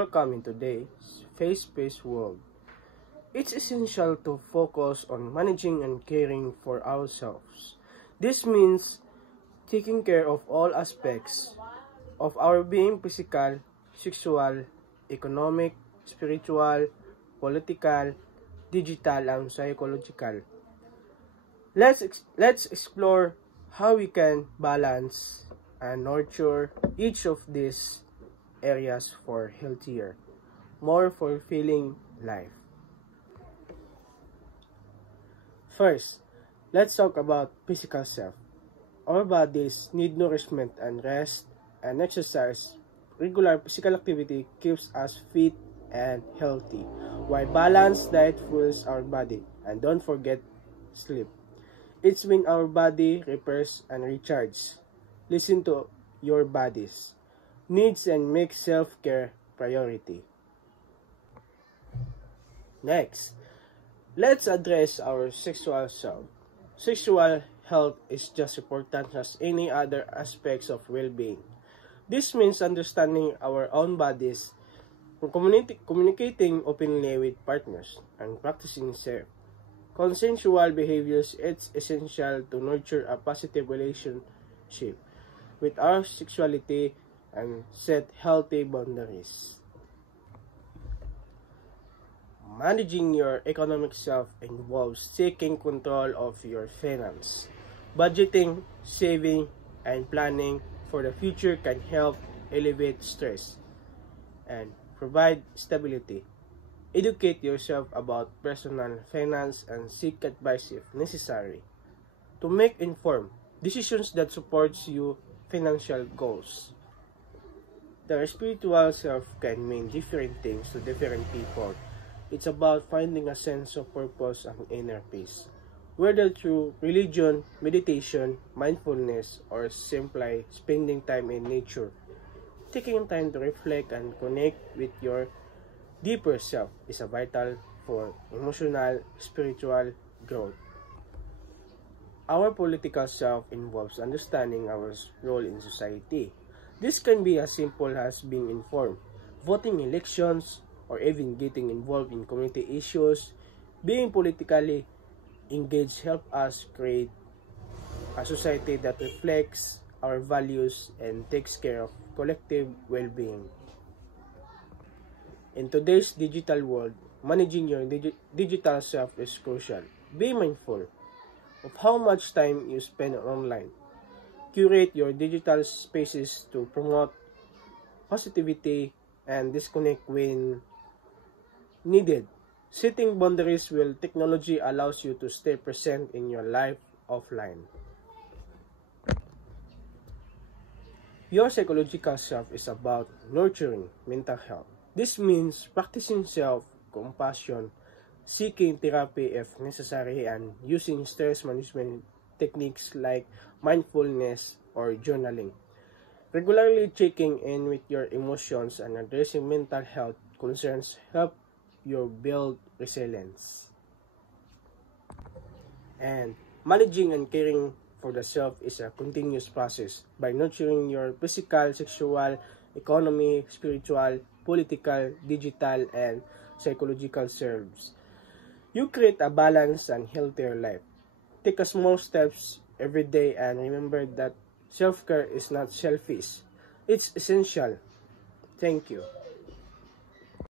welcome in today's fast-paced world. It's essential to focus on managing and caring for ourselves. This means taking care of all aspects of our being: physical, sexual, economic, spiritual, political, digital, and psychological. Let's explore how we can balance and nurture each of these areas for healthier, more fulfilling life. First, let's talk about physical self. Our bodies need nourishment and rest, and exercise. Regular physical activity keeps us fit and healthy, while balanced diet fuels our body. And don't forget sleep. It's when our body repairs and recharges. Listen to your body's needs and make self-care priority. Next, let's address our sexual self. Sexual health is just important as any other aspects of well-being. This means understanding our own bodies, communicating openly with partners, and practicing consensual behaviors. It's essential to nurture a positive relationship with our sexuality and set healthy boundaries. Managing your economic self involves taking control of your finance. Budgeting, saving, and planning for the future can help elevate stress and provide stability. Educate yourself about personal finance and seek advice if necessary to make informed decisions that supports your financial goals. The spiritual self can mean different things to different people. It's about finding a sense of purpose and inner peace, whether through religion, meditation, mindfulness, or simply spending time in nature. Taking time to reflect and connect with your deeper self is vital for emotional, spiritual growth. Our political self involves understanding our role in society. This can be as simple as being informed, voting in elections, or even getting involved in community issues. Being politically engaged helps us create a society that reflects our values and takes care of collective well-being. In today's digital world, managing your digital self is crucial. Be mindful of how much time you spend online. Curate your digital spaces to promote positivity and disconnect when needed. Setting boundaries while technology allows you to stay present in your life offline. Your psychological self is about nurturing mental health. This means practicing self-compassion, seeking therapy if necessary, and using stress management techniques like mindfulness or journaling. Regularly checking in with your emotions and addressing mental health concerns help you build resilience. And managing and caring for the self is a continuous process. By nurturing your physical, sexual, economy, spiritual, political, digital, and psychological selves, you create a balanced and healthier life. Take a small steps every day and remember that self-care is not selfish. It's essential. Thank you.